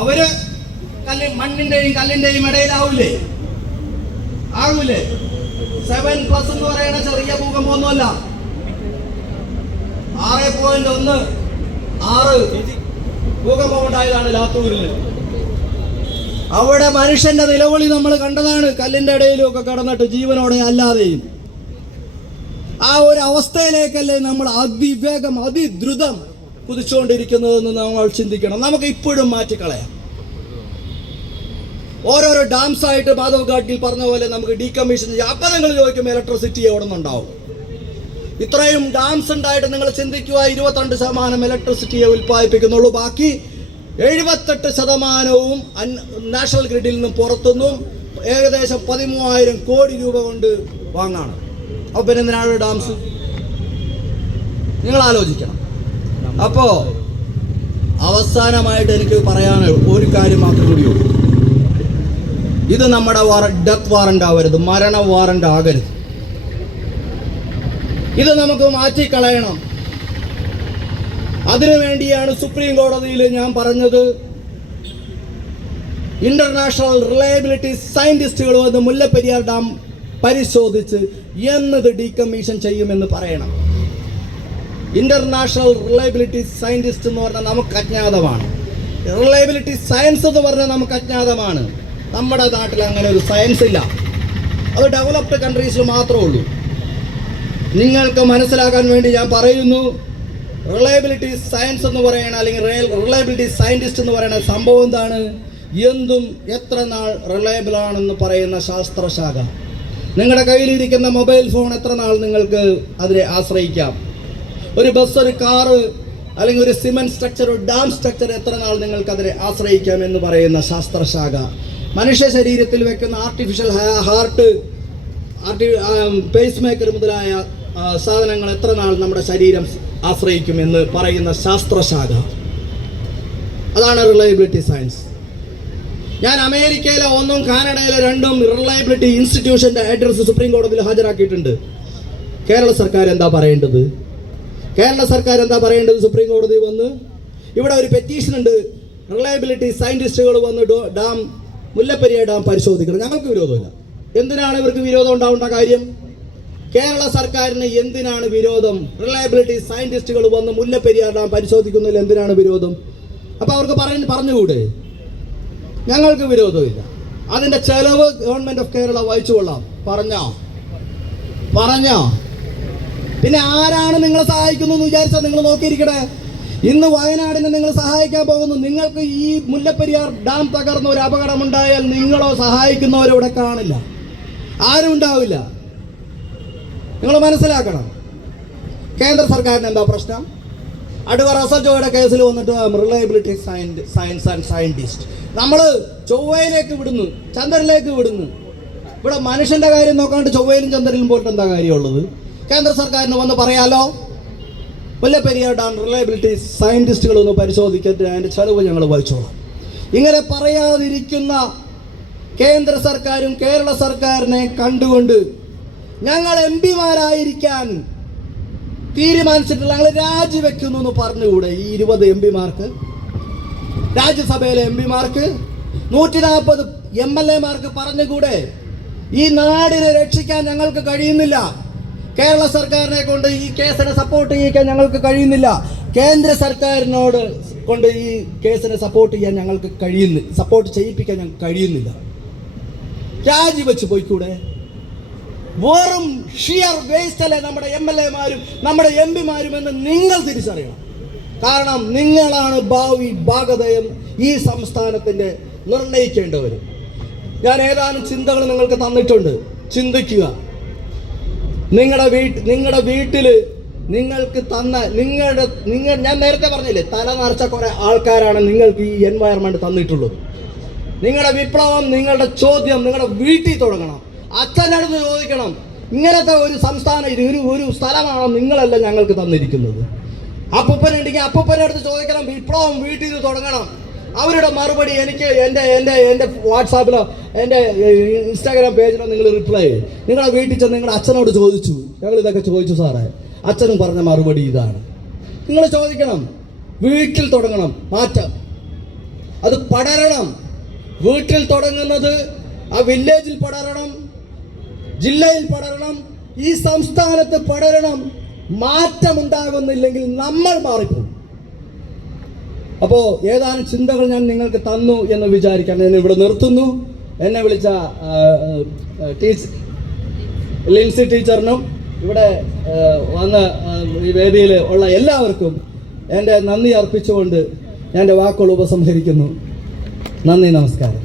അവർ കല്ല് മണ്ണിന്റെയും കല്ലിന്റെയും ഇടയിലാവൂലേ? ആകൂലേ seven plus എന്ന് പറയുന്ന ചെറിയ ഭൂകമ്പമൊന്നുമല്ല. ആറ് പോയിന്റ് ഒന്ന് ആറ് ഭൂകമ്പം ഉണ്ടായതാണ് ലാത്തൂരിൽ അവിടെ മനുഷ്യന്റെ നിലവിളി നമ്മൾ കണ്ടതാണ്. കല്ലിന്റെ ഇടയിലും ഒക്കെ കടന്നിട്ട് ജീവനോടെ അല്ലാതെയും. ആ ഒരു അവസ്ഥയിലേക്കല്ലേ നമ്മൾ അതിവേഗം അതിദ്രുതം കുതിച്ചുകൊണ്ടിരിക്കുന്നതെന്ന് നമ്മൾ ചിന്തിക്കണം. നമുക്ക് ഇപ്പോഴും മാറ്റിക്കളയാം. ഓരോരോ ഡാംസ് ആയിട്ട് മാധവ് ഗാഡ്ഗിൽ പറഞ്ഞ പോലെ നമുക്ക് ഡീകമ്മീഷൻ അപ്പം നിങ്ങൾ ചോദിക്കും ഇലക്ട്രിസിറ്റി എവിടെ നിന്നുണ്ടാവും ഇത്രയും ഡാംസ് ഉണ്ടായിട്ട് നിങ്ങൾ ചിന്തിക്കുക ഇരുപത്തിരണ്ട് ശതമാനം ഇലക്ട്രിസിറ്റിയെ ഉൽപ്പാദിപ്പിക്കുന്നുള്ളൂ. ബാക്കി എഴുപത്തെട്ട് ശതമാനവും നാഷണൽ ഗ്രിഡിൽ നിന്നും പുറത്തുനിന്നും ഏകദേശം പതിമൂവായിരം കോടി രൂപ കൊണ്ട് വാങ്ങാണ്. അപ്പൊ പിന്നെ ഡാംസ് നിങ്ങൾ ആലോചിക്കണം. അപ്പോ അവസാനമായിട്ട് എനിക്ക് പറയാൻ ഒരു കാര്യം മാത്രം കൂടിയുള്ളൂ ഇത് നമ്മുടെ ഡെത്ത് വാറന്റ് ആവരുത് മരണ വാറന്റ് ആകരുത്. ഇത് നമുക്ക് മാറ്റിക്കളയണം. അതിനു വേണ്ടിയാണ് സുപ്രീം കോടതിയിൽ ഞാൻ പറഞ്ഞത് ഇന്റർനാഷണൽ റിലയബിലിറ്റി സയന്റിസ്റ്റുകൾ വന്ന് മുല്ലപ്പെരിയാർ ഡാം പരിശോധിച്ച് എന്നത് ഡീകമ്മീഷൻ ചെയ്യുമെന്ന് പറയണം. ഇന്റർനാഷണൽ റിലയബിലിറ്റി സയന്റിസ്റ്റ് എന്ന് പറഞ്ഞാൽ നമുക്ക് അജ്ഞാതമാണ്. റിലയബിലിറ്റി സയൻസ് എന്ന് പറഞ്ഞാൽ നമുക്ക് അജ്ഞാതമാണ്. നമ്മുടെ നാട്ടിൽ അങ്ങനെ ഒരു സയൻസ് ഇല്ല. അത് ഡെവലപ്ഡ് കൺട്രീസിൽ മാത്രമേ ഉള്ളൂ. നിങ്ങൾക്ക് മനസ്സിലാക്കാൻ വേണ്ടി ഞാൻ പറയുന്നു റിലയബിലിറ്റി സയൻസ് എന്ന് പറയണ അല്ലെങ്കിൽ റിലയബിലിറ്റി സയന്റിസ്റ്റ് എന്ന് പറയുന്ന സംഭവം എന്താണ്? എന്തും എത്ര നാൾ റിലയബിൾ ആണെന്ന് പറയുന്ന ശാസ്ത്രശാഖ. നിങ്ങളുടെ കയ്യിലിരിക്കുന്ന മൊബൈൽ ഫോൺ എത്ര നാൾ നിങ്ങൾക്ക് അതിനെ ആശ്രയിക്കാം? ഒരു ബസ് ഒരു കാറ് അല്ലെങ്കിൽ ഒരു സിമെന്റ് സ്ട്രക്ചർ ഒരു ഡാം സ്ട്രക്ചർ എത്ര നാൾ നിങ്ങൾക്കതിനെ ആശ്രയിക്കാം എന്ന് പറയുന്ന ശാസ്ത്രശാഖ. മനുഷ്യ ശരീരത്തിൽ വെക്കുന്ന ആർട്ടിഫിഷ്യൽ ഹാർട്ട് ആർട്ടി പേസ് മേക്കർ മുതലായ സാധനങ്ങൾ എത്ര നാൾ നമ്മുടെ ശരീരം ആശ്രയിക്കും എന്ന് പറയുന്ന ശാസ്ത്രശാഖ. അതാണ് റിലയബിലിറ്റി സയൻസ് ഞാൻ അമേരിക്കയിലെ ഒന്നും കാനഡയിലെ രണ്ടും റിലയബിലിറ്റി ഇൻസ്റ്റിറ്റ്യൂഷന്റെ അഡ്രസ് സുപ്രീം കോടതിയിൽ ഹാജരാക്കിയിട്ടുണ്ട്. കേരള സർക്കാർ എന്താ പറയേണ്ടത്? കേരള സർക്കാർ എന്താ പറയേണ്ടത്? സുപ്രീം കോടതി വന്ന് ഇവിടെ ഒരു പെറ്റീഷൻ ഉണ്ട്. റിലയബിലിറ്റി സയന്റിസ്റ്റുകൾ വന്ന് ഡാം മുല്ലപ്പെരിയ ഡാം പരിശോധിക്കണം. ഞങ്ങൾക്ക് വിരോധമില്ല. എന്തിനാണ് ഇവർക്ക് വിരോധം ഉണ്ടാവേണ്ട കാര്യം? കേരള സർക്കാരിന് എന്തിനാണ് വിരോധം? റിലയബിലിറ്റി സയന്റിസ്റ്റുകൾ വന്ന് മുല്ലപ്പെരിയാർ ഡാം പരിശോധിക്കുന്നതിൽ എന്തിനാണ് വിരോധം? അപ്പോൾ അവർക്ക് പറഞ്ഞ് പറഞ്ഞുകൂടെ? ഞങ്ങൾക്ക് വിരോധമില്ല. അതിന്റെ ചെലവ് ഗവൺമെന്റ് ഓഫ് കേരള വഹിച്ചു കൊള്ളാം. പറഞ്ഞോ? പറഞ്ഞോ? പിന്നെ ആരാണ് നിങ്ങളെ സഹായിക്കുന്നു എന്ന് വിചാരിച്ചാൽ നിങ്ങൾ നോക്കിയിരിക്കണേ? ഇന്ന് വയനാടിനെ നിങ്ങൾ സഹായിക്കാൻ പോകുന്നു. നിങ്ങൾക്ക് ഈ മുല്ലപ്പെരിയാർ ഡാം തകർന്ന ഒരു അപകടമുണ്ടായാൽ നിങ്ങളോ സഹായിക്കുന്നവരോ ഇവിടെ കാണില്ല. ആരും ഉണ്ടാവില്ല. നിങ്ങൾ മനസ്സിലാക്കണം. കേന്ദ്ര സർക്കാരിന് എന്താ പ്രശ്നം? അടിവർ അസജോയുടെ കേസിൽ വന്നിട്ട് റിലയബിലിറ്റി സയൻസ് ആൻഡ് സയന്റിസ്റ്റ് നമ്മൾ ചൊവ്വയിലേക്ക് വിടുന്നു. ചന്ദ്രനിലേക്ക് വിടുന്നു. ഇവിടെ മനുഷ്യന്റെ കാര്യം നോക്കാണ്ട് ചൊവ്വയിലും ചന്ദ്രനിലും പോയിട്ട് എന്താ കാര്യമുള്ളത്? കേന്ദ്ര സർക്കാരിന് വന്ന് പറയാലോ? മുല്ലപ്പെരിയാർ ഡാം റിലയബിലിറ്റി സയന്റിസ്റ്റുകൾ ഒന്ന് പരിശോധിക്കട്ടെ അതിന്റെ ചെലവ് ഞങ്ങൾ വഹിച്ചോളാം ഇങ്ങനെ പറയാതിരിക്കുന്ന കേന്ദ്ര സർക്കാരും കേരള സർക്കാരിനെ കണ്ടുകൊണ്ട് ഞങ്ങൾ എം പിമാരായിരിക്കാൻ തീരുമാനിച്ചിട്ടില്ല ഞങ്ങൾ രാജിവെക്കുന്നു എന്ന് പറഞ്ഞുകൂടെ? ഈ ഇരുപത് എം പിമാർക്ക്? രാജ്യസഭയിലെ എം പിമാർക്ക്? നൂറ്റി നാൽപ്പത് എം എൽ എമാർക്ക് പറഞ്ഞുകൂടെ? ഈ നാടിനെ രക്ഷിക്കാൻ ഞങ്ങൾക്ക് കഴിയുന്നില്ല. കേരള സർക്കാരിനെ കൊണ്ട് ഈ കേസിനെ സപ്പോർട്ട് ചെയ്യിക്കാൻ ഞങ്ങൾക്ക് കഴിയുന്നില്ല. കേന്ദ്ര സർക്കാരിനോട് കൊണ്ട് ഈ കേസിനെ സപ്പോർട്ട് ചെയ്യാൻ ഞങ്ങൾക്ക് കഴിയുന്നു സപ്പോർട്ട് ചെയ്യിപ്പിക്കാൻ ഞങ്ങൾക്ക് കഴിയുന്നില്ല. രാജിവെച്ച് പോയിക്കൂടെ? വെറും ഷിയർ വേസ്റ്റ് അല്ലേ നമ്മുടെ എം എൽ എമാരും നമ്മുടെ എം പിമാരും എന്ന് നിങ്ങൾ തിരിച്ചറിയണം. കാരണം നിങ്ങളാണ് ഭാവി ഭാഗതയം ഈ സംസ്ഥാനത്തിന്റെ നിർണയിക്കേണ്ടവർ ഞാൻ ഏതാനും ചിന്തകൾ നിങ്ങൾക്ക് തന്നിട്ടുണ്ട്. ചിന്തിക്കുക. നിങ്ങളുടെ വീട്ട് നിങ്ങളുടെ വീട്ടിൽ നിങ്ങൾക്ക് തന്ന നിങ്ങളുടെ നിങ്ങൾ ഞാൻ നേരത്തെ പറഞ്ഞില്ലേ തല നിറച്ച കുറെ ആൾക്കാരാണ് നിങ്ങൾക്ക് ഈ എൻവയറമെന്റ് തന്നിട്ടുള്ളത്. നിങ്ങളുടെ വിപ്ലവം നിങ്ങളുടെ ചോദ്യം നിങ്ങളുടെ വീട്ടിൽ തുടങ്ങണം. അച്ഛന്റെ അടുത്ത് ചോദിക്കണം ഇങ്ങനത്തെ ഒരു സംസ്ഥാനം ഒരു ഒരു സ്ഥലമാണോ നിങ്ങളല്ല ഞങ്ങൾക്ക് തന്നിരിക്കുന്നത്. അപ്പൂപ്പനുണ്ടെങ്കിൽ അപ്പൂപ്പനടുത്ത് ചോദിക്കണം വിപ്ലവം വീട്ടിൽ തുടങ്ങണം. അവരുടെ മറുപടി എനിക്ക് എന്റെ എന്റെ എന്റെ വാട്സാപ്പിലോ എന്റെ ഇൻസ്റ്റാഗ്രാം പേജിലോ നിങ്ങൾ റിപ്ലൈ ചെയ്യും. നിങ്ങളുടെ വീട്ടിൽ ചെന്ന് നിങ്ങളുടെ അച്ഛനോട് ചോദിച്ചു. ഞങ്ങൾ ഇതൊക്കെ ചോദിച്ചു സാറേ. അച്ഛനും പറഞ്ഞ മറുപടി ഇതാണ്. നിങ്ങൾ ചോദിക്കണം. വീട്ടിൽ തുടങ്ങണം. മാറ്റം. അത് പടരണം. വീട്ടിൽ തുടങ്ങുന്നത് ആ വില്ലേജിൽ പടരണം. ജില്ലയിൽ പടരണം. ഈ സംസ്ഥാനത്ത് പടരണം. മാറ്റമുണ്ടാകുന്നില്ലെങ്കിൽ നമ്മൾ മാറിപ്പോകും. അപ്പോൾ ഏതാനും ചിന്തകൾ ഞാൻ നിങ്ങൾക്ക് തന്നു എന്ന് വിചാരിക്കാൻ ഞാൻ ഇവിടെ നിർത്തുന്നു. എന്നെ വിളിച്ച ടീച്ചർ ലിൻസി ടീച്ചറിനും ഇവിടെ വന്ന ഈ വേദിയിൽ ഉള്ള എല്ലാവർക്കും എന്റെ നന്ദി അർപ്പിച്ചുകൊണ്ട് എന്റെ വാക്കുകൾ ഉപസംഹരിക്കുന്നു. നന്ദി നമസ്കാരം.